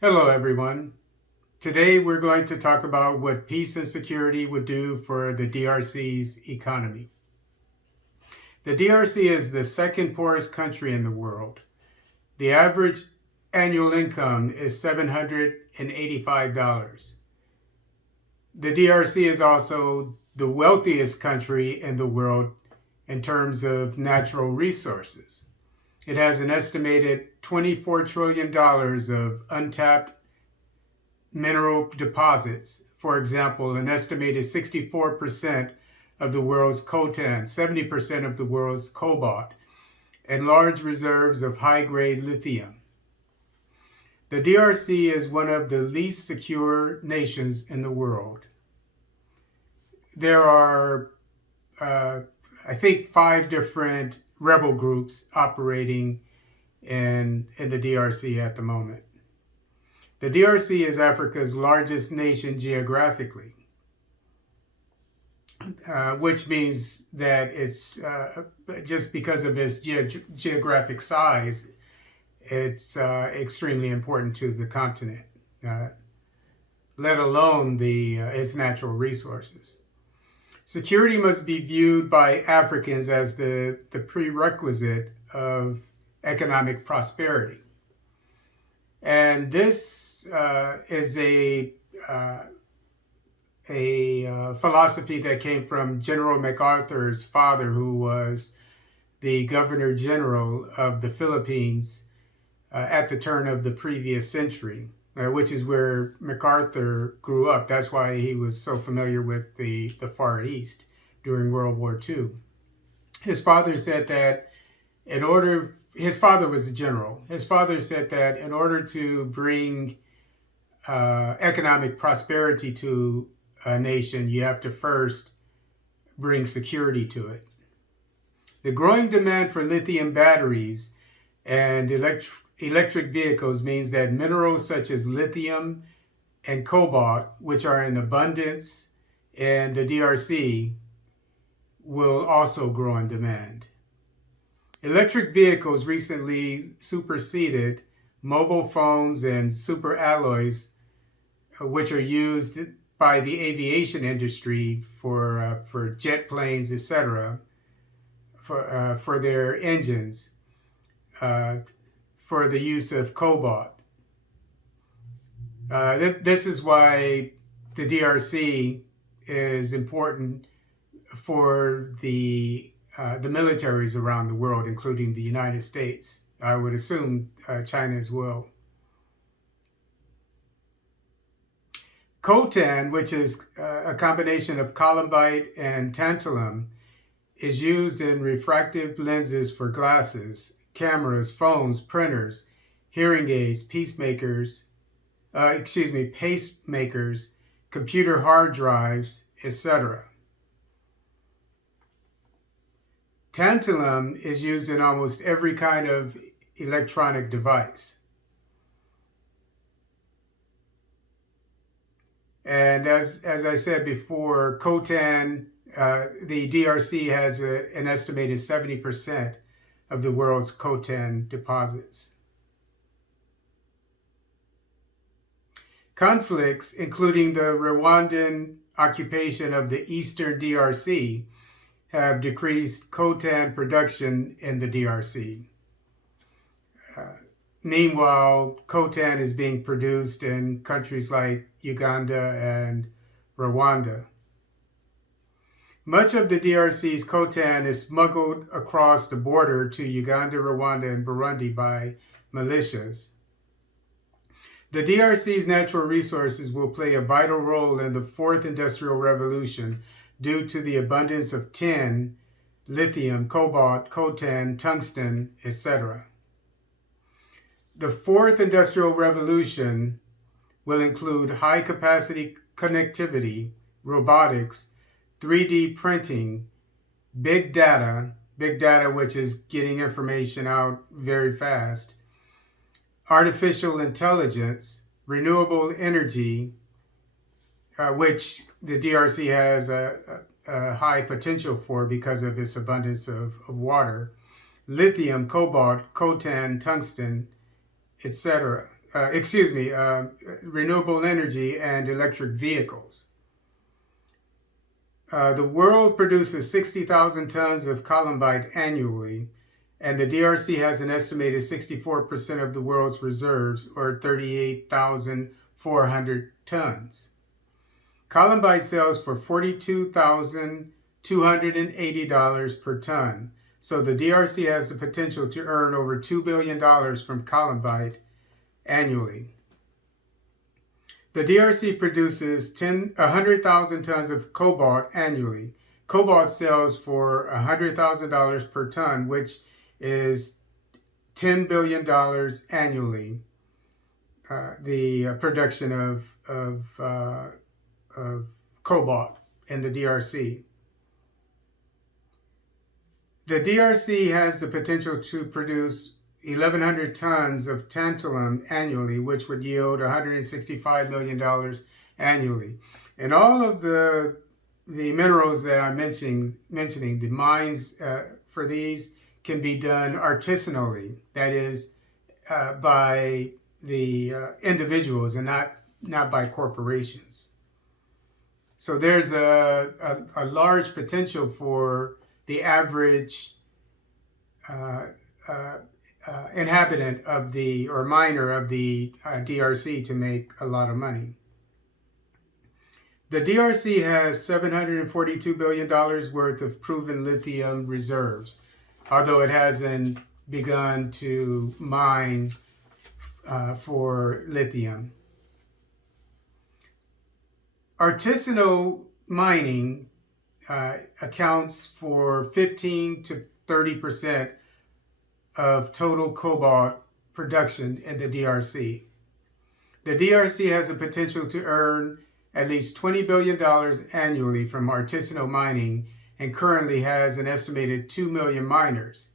Hello, everyone. Today we're going to talk about what peace and security would do for the DRC's economy. The DRC is the second poorest country in the world. The average annual income is $785. The DRC is also the wealthiest country in the world in terms of natural resources. It has an estimated $24 trillion of untapped mineral deposits. For example, an estimated 64% of the world's coltan, 70% of the world's cobalt, and large reserves of high-grade lithium. The DRC is one of the least secure nations in the world. There are, I think, 5 different rebel groups operating in the DRC at the moment. The DRC is Africa's largest nation geographically, which means that it's just because of its geographic size, it's extremely important to the continent, let alone its natural resources. Security must be viewed by Africans as the prerequisite of economic prosperity. And this is a philosophy that came from General MacArthur's father, who was the Governor General of the Philippines at the turn of the previous century, which is where MacArthur grew up. That's why he was so familiar with the Far East during World War II. His father said that his father was a general. His father said that in order to bring economic prosperity to a nation, you have to first bring security to it. The growing demand for lithium batteries and electric vehicles means that minerals such as lithium and cobalt, which are in abundance in the DRC, will also grow in demand. Electric vehicles recently superseded mobile phones and super alloys, which are used by the aviation industry for jet planes, etc., for their engines, for the use of cobalt. This is why the DRC is important for the militaries around the world, including the United States. I would assume China as well. Coltan, which is a combination of columbite and tantalum, is used in refractive lenses for glasses, cameras, phones, printers, hearing aids, pacemakers, computer hard drives, etc. Tantalum is used in almost every kind of electronic device. And as I said before, coltan, the DRC has an estimated 70% of the world's coltan deposits. Conflicts, including the Rwandan occupation of the eastern DRC, have decreased coltan production in the DRC. Meanwhile, coltan is being produced in countries like Uganda and Rwanda. Much of the DRC's coltan is smuggled across the border to Uganda, Rwanda, and Burundi by militias. The DRC's natural resources will play a vital role in the fourth industrial revolution due to the abundance of tin, lithium, cobalt, coltan, tungsten, etc. The fourth industrial revolution will include high-capacity connectivity, robotics, 3D printing, big data which is getting information out very fast, artificial intelligence, renewable energy, which the DRC has a high potential for because of its abundance of water, lithium, cobalt, coltan, tungsten, etc. renewable energy and electric vehicles. The world produces 60,000 tons of columbite annually, and the DRC has an estimated 64% of the world's reserves, or 38,400 tons. Columbite sells for $42,280 per ton, so the DRC has the potential to earn over $2 billion from columbite annually. The DRC produces 100,000 tons of cobalt annually. Cobalt sells for $100,000 per ton, which is $10 billion annually. The production of cobalt in the DRC. The DRC has the potential to produce 1,100 tons of tantalum annually, which would yield $165 million annually. And all of the minerals that I'm mentioning, the mines for these can be done artisanally, that is, by the individuals and not by corporations. So there's a large potential for the average inhabitant of or miner of the DRC to make a lot of money. The DRC has $742 billion worth of proven lithium reserves, although it hasn't begun to mine for lithium. Artisanal mining accounts for 15 to 30% of total cobalt production in the DRC. The DRC has the potential to earn at least $20 billion annually from artisanal mining and currently has an estimated 2 million miners,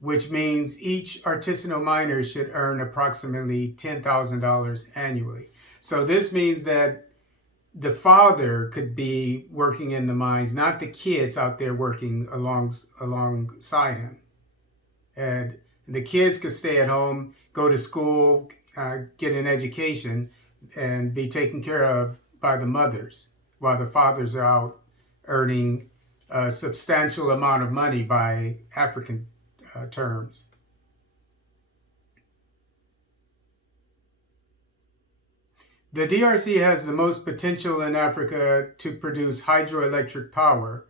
which means each artisanal miner should earn approximately $10,000 annually. So this means that the father could be working in the mines, not the kids out there working alongside him. And the kids could stay at home, go to school, get an education, and be taken care of by the mothers, while the fathers are out earning a substantial amount of money by African terms. The DRC has the most potential in Africa to produce hydroelectric power,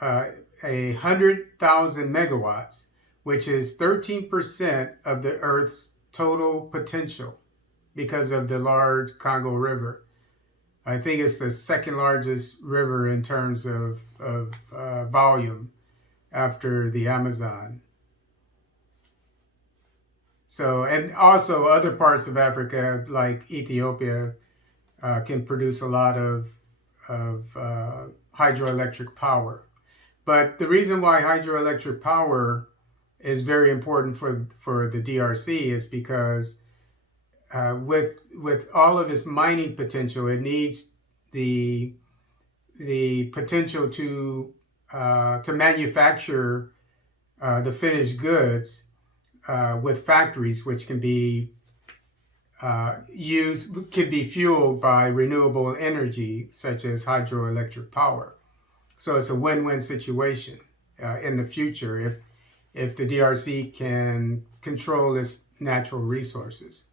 100,000 megawatts, which is 13% of the Earth's total potential because of the large Congo River. I think it's the second largest river in terms of volume after the Amazon. So, and also other parts of Africa, like Ethiopia, can produce a lot of hydroelectric power. But the reason why hydroelectric power is very important for the DRC is because with all of its mining potential, it needs the potential to manufacture the finished goods with factories, which can be fueled by renewable energy, such as hydroelectric power. So it's a win-win situation in the future if the DRC can control its natural resources.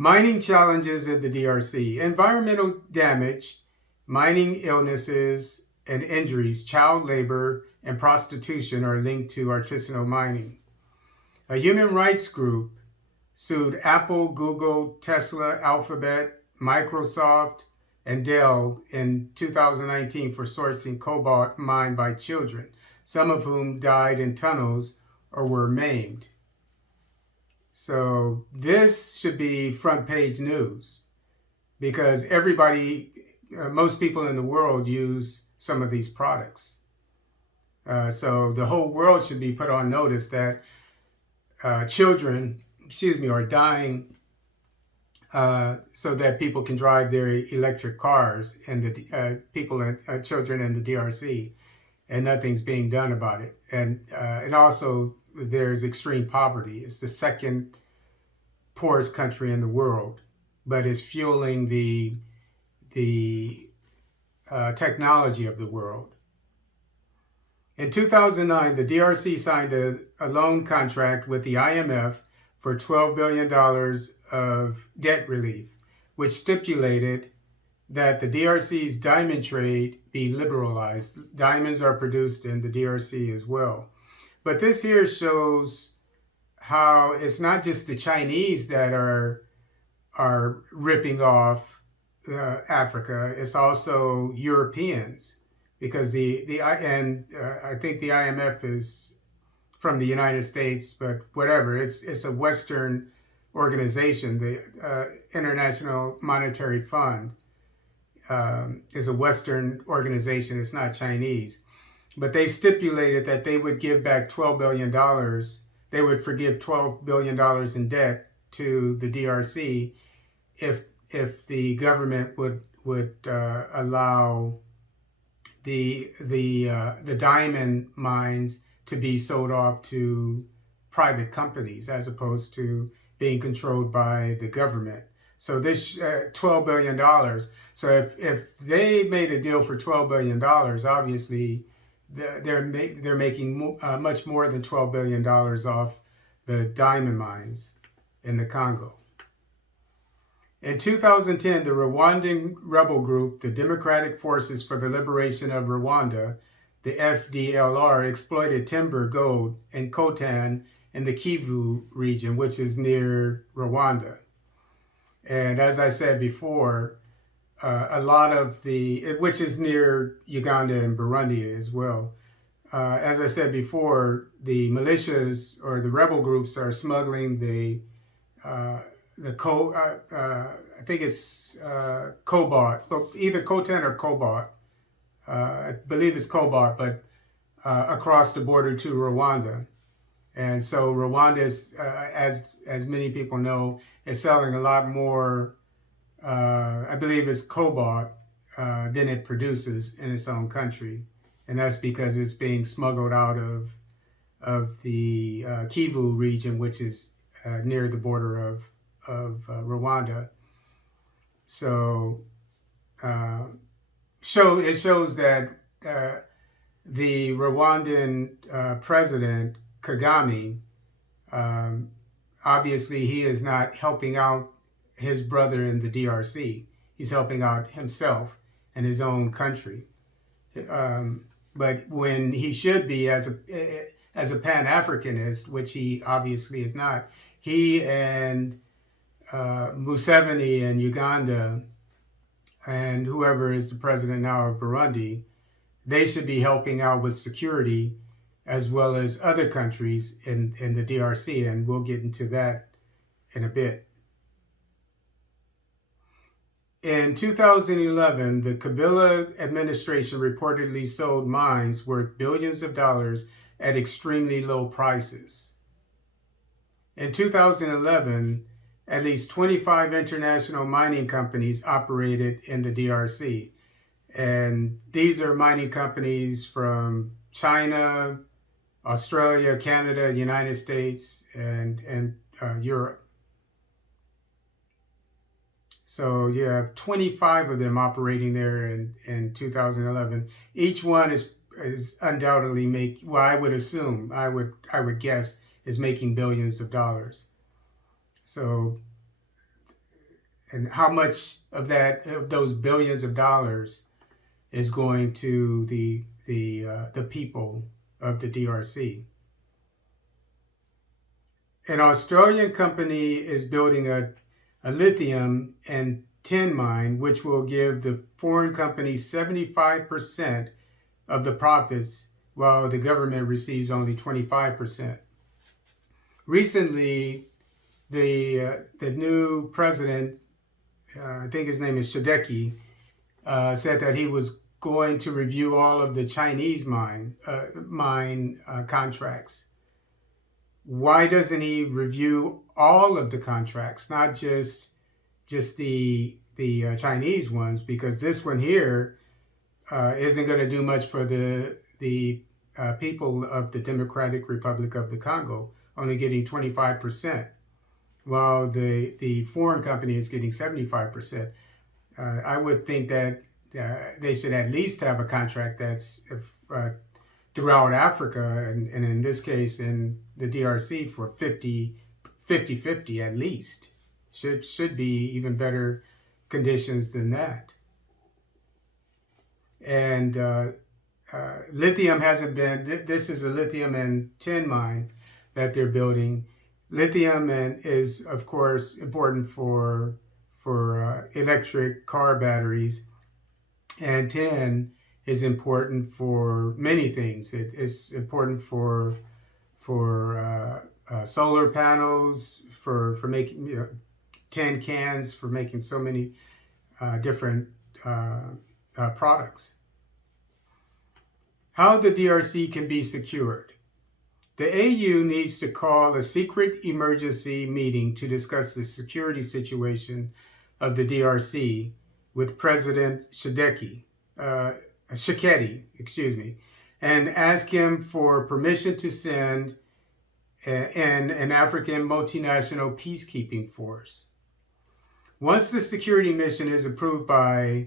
Mining challenges in the DRC: environmental damage, mining illnesses and injuries, child labor, and prostitution are linked to artisanal mining. A human rights group sued Apple, Google, Tesla, Alphabet, Microsoft, and Dell in 2019 for sourcing cobalt mined by children, some of whom died in tunnels or were maimed. So this should be front page news because most people in the world use some of these products. So the whole world should be put on notice that children, are dying so that people can drive their electric cars, and the children in the DRC, and nothing's being done about it. And also there's extreme poverty. It's the second poorest country in the world, but is fueling the technology of the world. In 2009, the DRC signed a loan contract with the IMF for $12 billion of debt relief, which stipulated that the DRC's diamond trade be liberalized. Diamonds are produced in the DRC as well. But this here shows how it's not just the Chinese that are ripping off Africa. It's also Europeans, because I think the IMF is from the United States, but whatever. It's a Western organization. The International Monetary Fund is a Western organization. It's not Chinese. But they stipulated that they would give back $12 billion. They would forgive $12 billion in debt to the DRC if the government would allow the diamond mines to be sold off to private companies as opposed to being controlled by the government. So this $12 billion. So if they made a deal for $12 billion, obviously they're making much more than $12 billion off the diamond mines in the Congo. In 2010, the Rwandan rebel group, the Democratic Forces for the Liberation of Rwanda, the FDLR, exploited timber, gold, and coltan in the Kivu region, which is near Rwanda. And as I said before, a lot of which is near Uganda and Burundi as well. As I said before, the militias or the rebel groups are smuggling I think it's cobalt, either coltan or cobalt. I believe it's cobalt, but across the border to Rwanda. And so Rwanda is, as many people know, is selling a lot more. I believe it's cobalt than it produces in its own country, and that's because it's being smuggled out of the Kivu region, which is near the border of Rwanda. So it shows that the Rwandan president Kagame, obviously he is not helping out his brother in the DRC. He's helping out himself and his own country. But when he should be as a Pan-Africanist, which he obviously is not, he and Museveni in Uganda and whoever is the president now of Burundi, they should be helping out with security as well as other countries in the DRC, and we'll get into that in a bit. In 2011, the Kabila administration reportedly sold mines worth billions of dollars at extremely low prices. In 2011, at least 25 international mining companies operated in the DRC. And these are mining companies from China, Australia, Canada, United States, and Europe. So you have 25 of them operating there in 2011. Each one is undoubtedly I would assume, I would guess, is making billions of dollars. So, and how much of those billions of dollars is going to the people of the DRC? An Australian company is building a lithium and tin mine, which will give the foreign company 75% of the profits, while the government receives only 25%. Recently, the new president, I think his name is Shideki, said that he was going to review all of the Chinese mine contracts. Why doesn't he review all of the contracts, not just the Chinese ones? Because this one here isn't going to do much for the people of the Democratic Republic of the Congo, only getting 25%. while the foreign company is getting 75%. I would think that they should at least have a contract that's throughout Africa, and in this case in the DRC for 50-50 at least. Should be even better conditions than that. And lithium hasn't been, this is a lithium and tin mine that they're building. Lithium is, of course, important for electric car batteries, and tin is important for many things. It is important for solar panels, for making tin cans, for making so many different products. How the DRC can be secured. The AU needs to call a secret emergency meeting to discuss the security situation of the DRC with President Tshisekedi, and ask him for permission to send an African multinational peacekeeping force. Once the security mission is approved by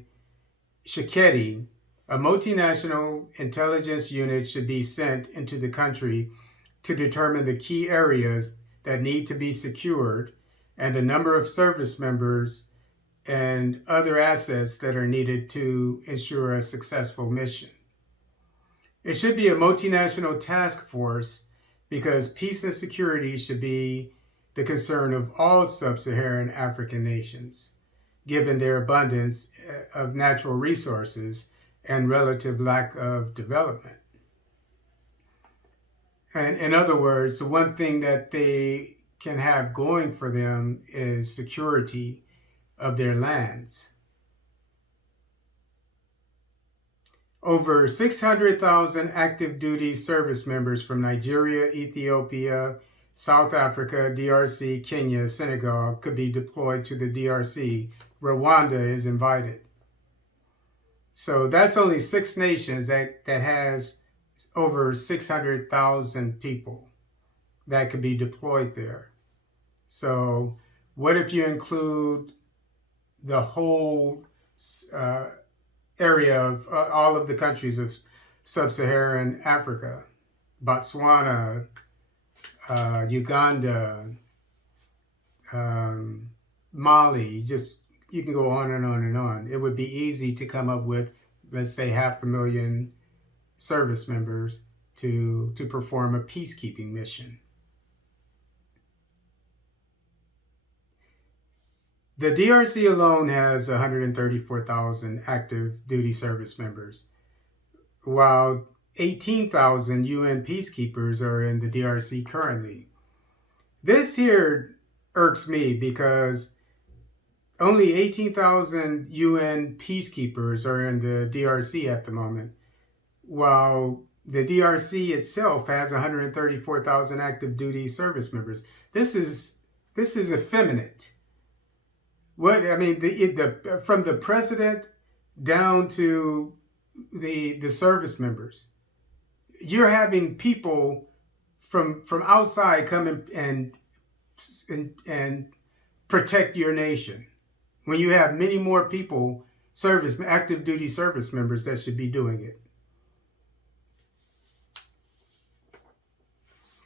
Tshisekedi, a multinational intelligence unit should be sent into the country to determine the key areas that need to be secured and the number of service members and other assets that are needed to ensure a successful mission. It should be a multinational task force because peace and security should be the concern of all sub-Saharan African nations, given their abundance of natural resources and relative lack of development. And in other words, the one thing that they can have going for them is security of their lands. Over 600,000 active duty service members from Nigeria, Ethiopia, South Africa, DRC, Kenya, Senegal could be deployed to the DRC. Rwanda is invited. So that's only 6 nations that has over 600,000 people that could be deployed there. So what if you include the whole area of all of the countries of sub-Saharan Africa, Botswana, Uganda, Mali, just you can go on and on and on. It would be easy to come up with, let's say, 500,000 service members to perform a peacekeeping mission. The DRC alone has 134,000 active duty service members, while 18,000 UN peacekeepers are in the DRC currently. This here irks me because only 18,000 UN peacekeepers are in the DRC at the moment, while the DRC itself has 134,000 active duty service members. This is effeminate. What I mean, from the president down to the service members, you're having people from outside come and protect your nation, when you have many more people, active duty service members, that should be doing it.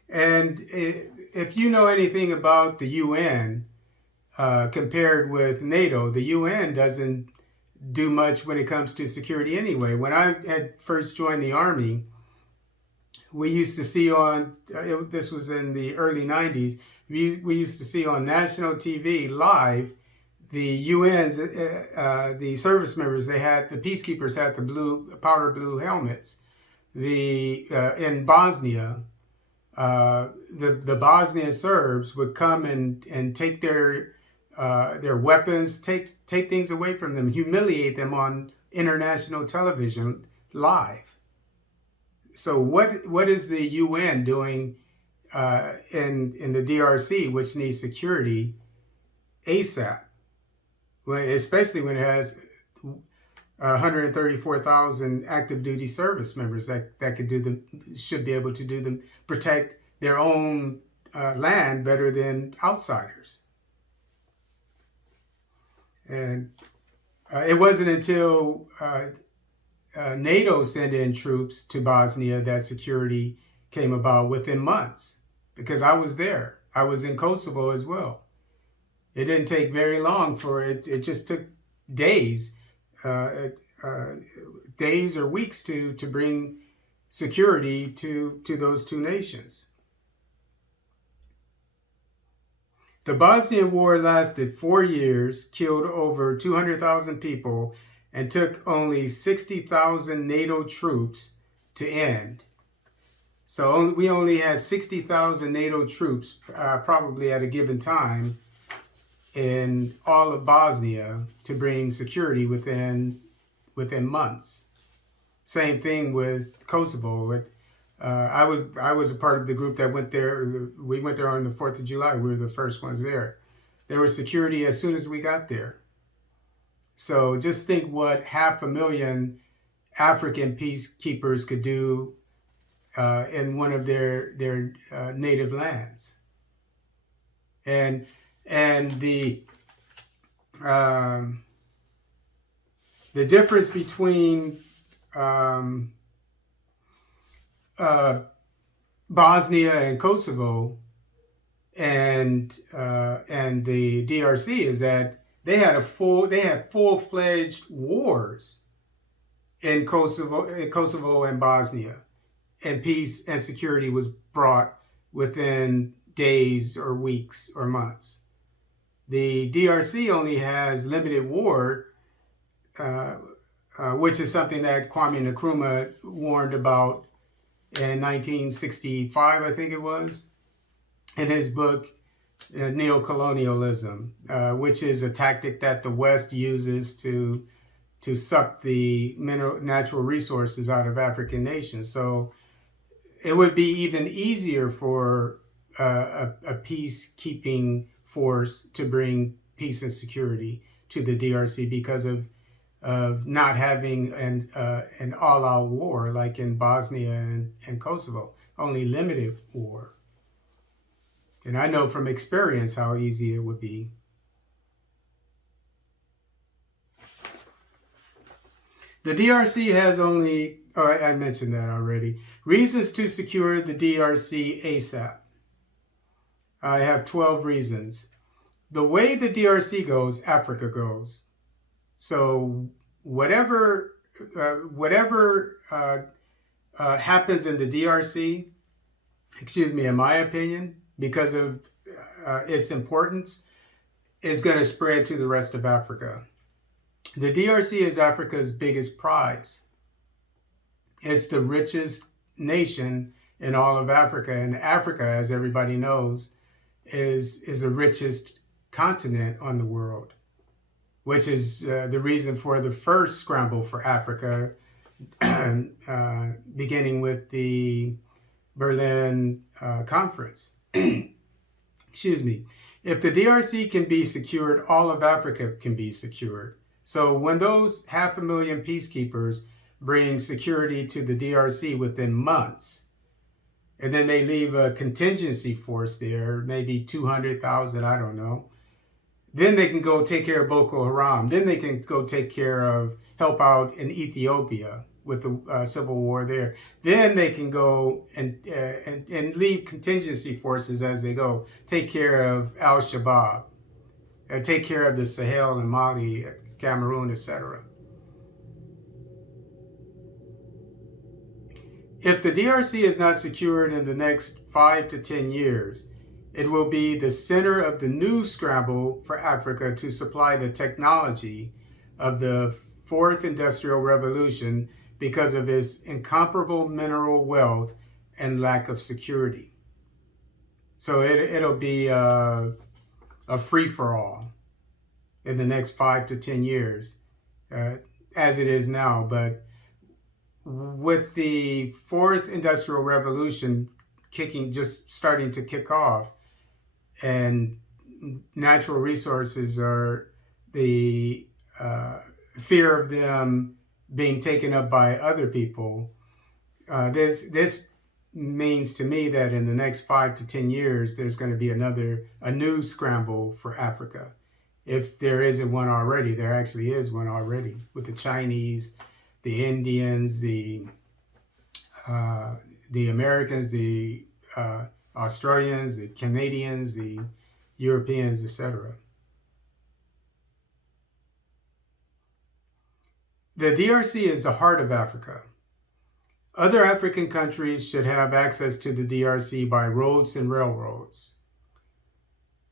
And if you know anything about the UN, compared with NATO, the UN doesn't do much when it comes to security anyway. When I had first joined the Army, we used to see on, this was in the early 90s, we used to see on national TV live the UN's, the service members, the peacekeepers had the powder blue helmets. In Bosnia, the Bosnian Serbs would come and take their weapons, take things away from them, humiliate them on international television live. So what is the UN doing in the DRC, which needs security ASAP? Well, especially when it has 134,000 active duty service members that should be able to protect their own land better than outsiders. And it wasn't until NATO sent in troops to Bosnia that security came about within months, because I was there. I was in Kosovo as well. It didn't take very long for it. It just took days, uh, uh, days or weeks to bring security to those two nations. The Bosnian War lasted 4 years, killed over 200,000 people, and took only 60,000 NATO troops to end. So we only had 60,000 NATO troops, probably at a given time, in all of Bosnia to bring security within months. Same thing with Kosovo. I was a part of the group that went there. We went there on the 4th of July. We were the first ones there. There was security as soon as we got there. So just think what 500,000 African peacekeepers could do in one of their native lands. And the difference between Bosnia and Kosovo and the DRC is that they had full-fledged wars in Kosovo and Bosnia, and peace and security was brought within days or weeks or months. The DRC only has limited war, which is something that Kwame Nkrumah warned about in 1965, I think it was, in his book, Neocolonialism, which is a tactic that the West uses to suck the natural resources out of African nations. So it would be even easier for a peacekeeping force to bring peace and security to the DRC because of not having an all-out war like in Bosnia and Kosovo, only limited war. And I know from experience how easy it would be. The DRC has only, I mentioned that already, reasons to secure the DRC ASAP. I have 12 reasons. The way the DRC goes, Africa goes. So whatever happens in the DRC, in my opinion, because of its importance, is going to spread to the rest of Africa. The DRC is Africa's biggest prize. It's the richest nation in all of Africa, and Africa, as everybody knows, is the richest continent on the world, which is the reason for the first scramble for Africa, beginning with the Berlin Conference. Excuse me. If the DRC can be secured, all of Africa can be secured. So when those 500,000 peacekeepers bring security to the DRC within months, and then they leave a contingency force there, maybe 200,000, I don't know, then they can go take care of Boko Haram. Then they can go help out in Ethiopia with the civil war there. Then they can go and leave contingency forces as they go, take care of Al-Shabaab, take care of the Sahel and Mali, Cameroon, etc. If the DRC is not secured in the next 5 to 10 years, it will be the center of the new scramble for Africa to supply the technology of the fourth industrial revolution because of its incomparable mineral wealth and lack of security. So it'll be a free-for-all in the next 5 to 10 years, as it is now. But with the fourth industrial revolution starting to kick off, and natural resources are the fear of them being taken up by other people, this means to me that in the next 5 to 10 years, there's going to be a new scramble for Africa. If there isn't one already, there actually is one already with the Chinese, the Indians, the Americans, the Australians, the Canadians, the Europeans, etc. The DRC is the heart of Africa. Other African countries should have access to the DRC by roads and railroads.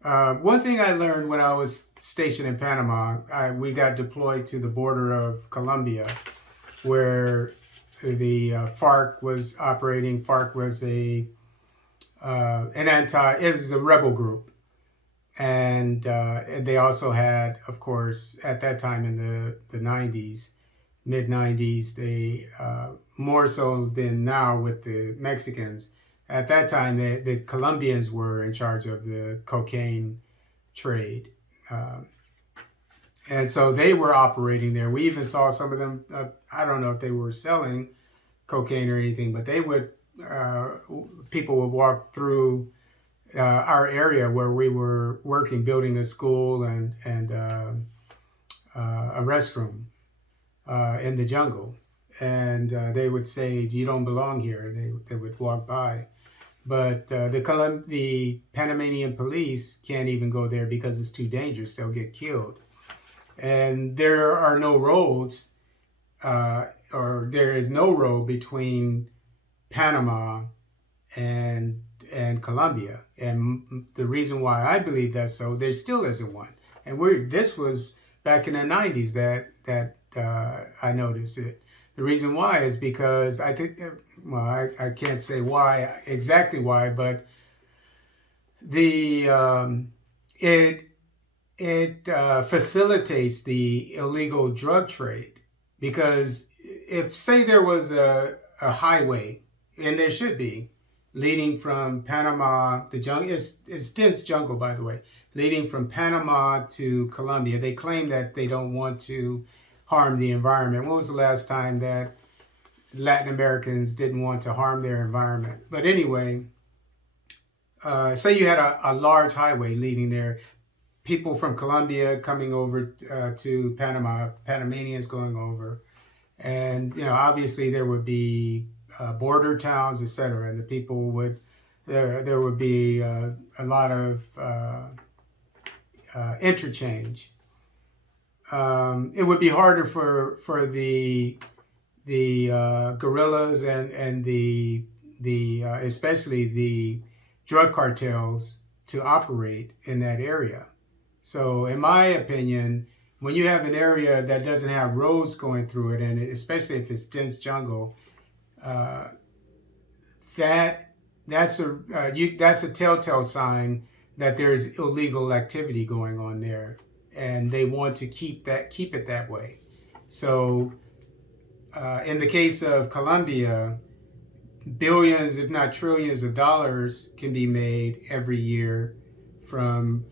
One thing I learned when I was stationed in Panama, we got deployed to the border of Colombia, where the FARC was operating. FARC was it was a rebel group, and they also had, of course, at that time in the 90s, mid 90s, they more so than now with the Mexicans. At that time, the Colombians were in charge of the cocaine trade. And so they were operating there. We even saw some of them, I don't know if they were selling cocaine or anything, but they would, people would walk through our area where we were working, building a school and a restroom in the jungle. And they would say, "You don't belong here." They would walk by. But the Panamanian police can't even go there because it's too dangerous. They'll get killed. And there are no roads, or there is no road between Panama and Colombia. And the reason why I believe that's so, there still isn't one. And this was back in the 90s that I noticed it. The reason why is because I think, well, I can't say why, exactly why, but it facilitates the illegal drug trade. Because if, say, there was a highway, and there should be, leading from Panama, the jungle, it's dense jungle, by the way, leading from Panama to Colombia. They claim that they don't want to harm the environment. When was the last time that Latin Americans didn't want to harm their environment? But anyway, say you had a large highway leading there, people from Colombia coming over to Panama, Panamanians going over, and obviously there would be border towns, etc., and the people would there would be a lot of interchange. It would be harder for the guerrillas and the especially the drug cartels to operate in that area. So in my opinion, when you have an area that doesn't have roads going through it, and especially if it's dense jungle, that's a telltale sign that there's illegal activity going on there, and they want to keep it that way. So in the case of Colombia, billions, if not trillions of dollars can be made every year from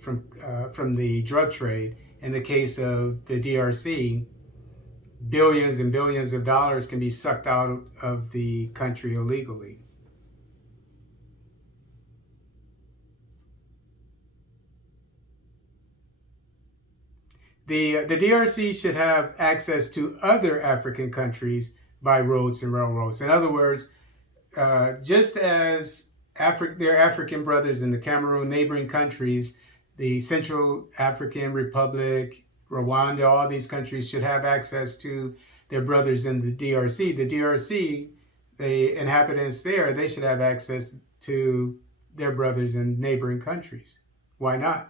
the drug trade. In the case of the DRC, billions and billions of dollars can be sucked out of the country illegally. The DRC should have access to other African countries by roads and railroads. In other words, just as their African brothers in the Cameroon, neighboring countries, the Central African Republic, Rwanda, all these countries should have access to their brothers in the DRC. The DRC, the inhabitants there, they should have access to their brothers in neighboring countries. Why not?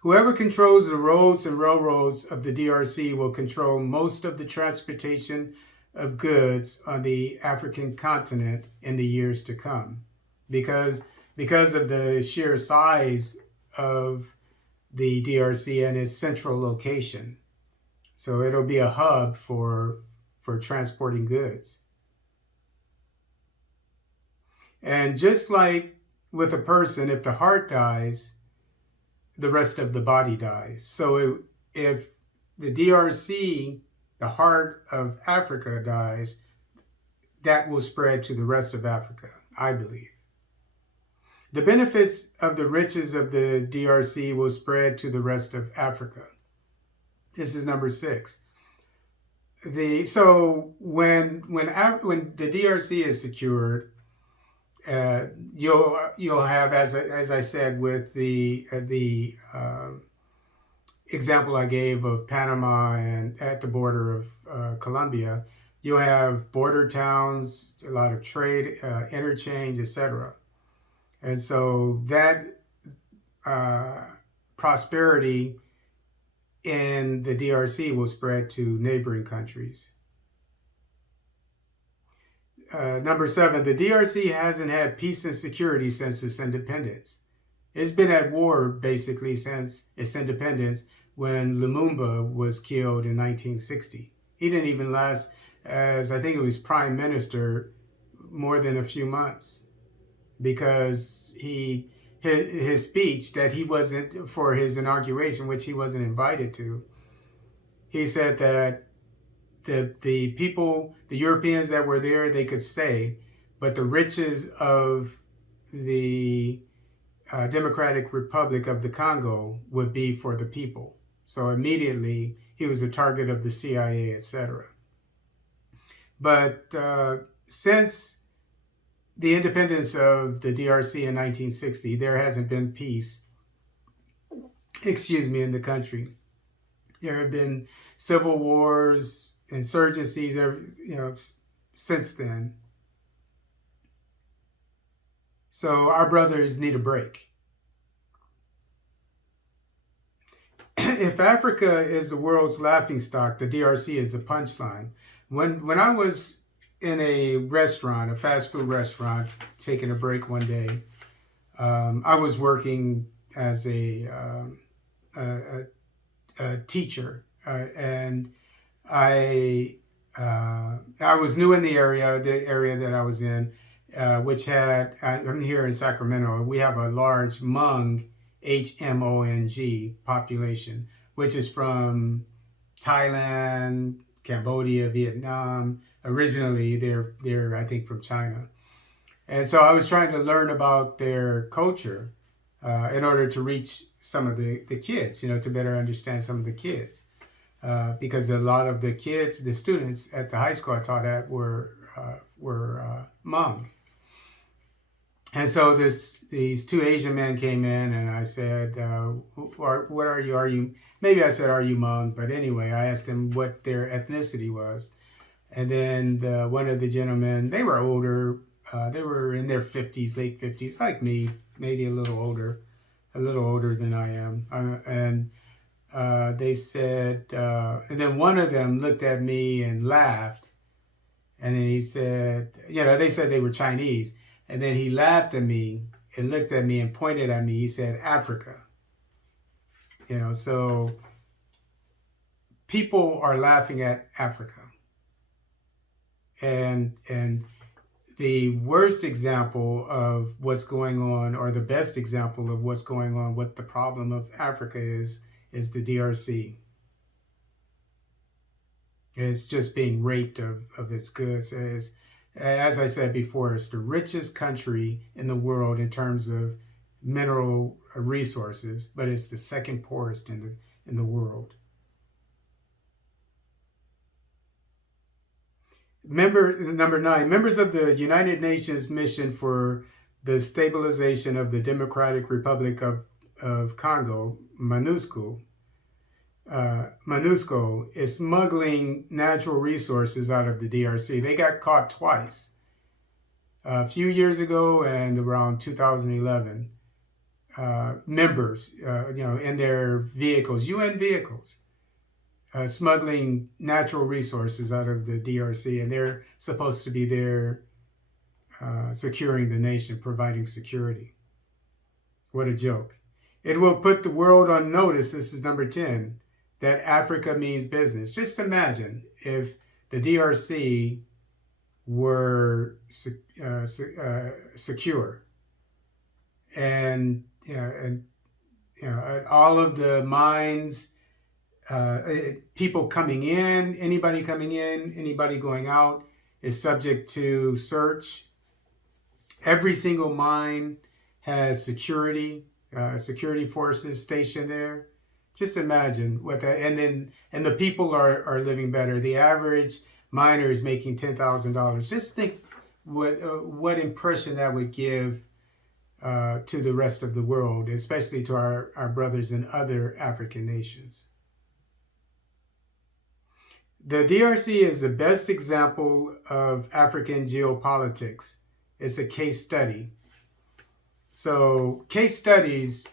Whoever controls the roads and railroads of the DRC will control most of the transportation of goods on the African continent in the years to come, because of the sheer size of the DRC and its central location. So it'll be a hub for transporting goods. And just like with a person, if the heart dies, the rest of the body dies. So if the DRC, the heart of Africa, dies, that will spread to the rest of Africa, I believe. The benefits of the riches of the DRC will spread to the rest of Africa. This is number 6. So when the DRC is secured, you'll have, as I said, with the example I gave of Panama and at the border of Colombia, you'll have border towns, a lot of trade, interchange, etc. And so that prosperity in the DRC will spread to neighboring countries. Number 7, the DRC hasn't had peace and security since its independence. It's been at war basically since its independence, when Lumumba was killed in 1960. He didn't even last as, I think it was prime minister, more than a few months, because his speech that he wasn't, for his inauguration, which he wasn't invited to, he said that the people, the Europeans that were there, they could stay, but the riches of the Democratic Republic of the Congo would be for the people. So immediately he was a target of the CIA, etc. But since the independence of the DRC in 1960, there hasn't been peace, in the country. There have been civil wars, insurgencies, since then. So our brothers need a break. If Africa is the world's laughingstock, the DRC is the punchline. When I was in a restaurant, a fast food restaurant, taking a break one day, I was working as a teacher, and I was new in the area that I was in, which had, I'm here in Sacramento. We have a large Hmong, Hmong population, which is from Thailand, Cambodia, Vietnam. Originally, they're I think from China, and so I was trying to learn about their culture in order to reach some of the kids, to better understand some of the kids, because a lot of the kids, the students at the high school I taught at were Hmong. And so these 2 Asian men came in, and I said, what are you? Maybe I said, are you Hmong? But anyway, I asked them what their ethnicity was. And then one of the gentlemen, they were older. They were in their 50s, late 50s, like me, maybe a little older than I am. And they said, and then one of them looked at me and laughed. And then he said, they said they were Chinese. And then he laughed at me and looked at me and pointed at me. He said, Africa. So people are laughing at Africa. And the worst example of what's going on, or the best example of what's going on, what the problem of Africa is the DRC. It's just being raped of its goods. As I said before, it's the richest country in the world in terms of mineral resources, but it's the second poorest in the world. Number 9, members of the United Nations mission for the stabilization of the Democratic Republic of Congo, MONUSCO, is smuggling natural resources out of the DRC. They got caught twice, a few years ago and around 2011. Members, in their vehicles, UN vehicles, smuggling natural resources out of the DRC, and they're supposed to be there securing the nation, providing security. What a joke. It will put the world on notice, this is number 10, that Africa means business. Just imagine if the DRC were secure, and all of the mines, people coming in, anybody going out is subject to search. Every single mine has security forces stationed there. Just imagine what that, and the people are living better. The average miner is making $10,000. Just think what impression that would give to the rest of the world, especially to our brothers in other African nations. The DRC is the best example of African geopolitics. It's a case study. So case studies,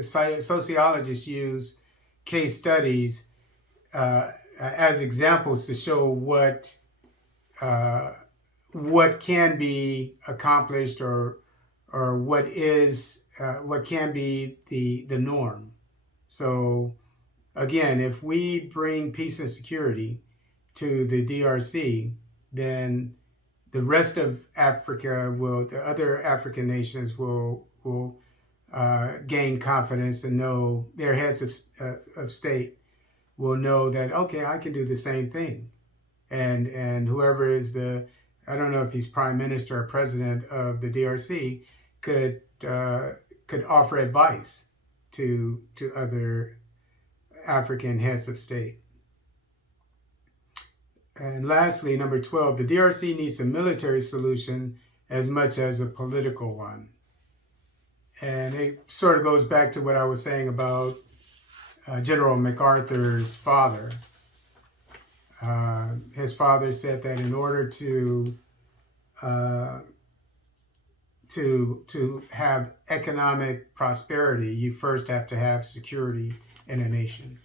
sociologists use case studies as examples to show what can be accomplished or what can be the norm. So again, if we bring peace and security to the DRC, then the rest of Africa the other African nations will gain confidence and know, their heads of state will know that, okay, I can do the same thing. And whoever is I don't know if he's prime minister or president of the DRC, could offer advice to other African heads of state. And lastly, number 12, the DRC needs a military solution as much as a political one. And it sort of goes back to what I was saying about General MacArthur's father. His father said that in order to have economic prosperity, you first have to have security in a nation.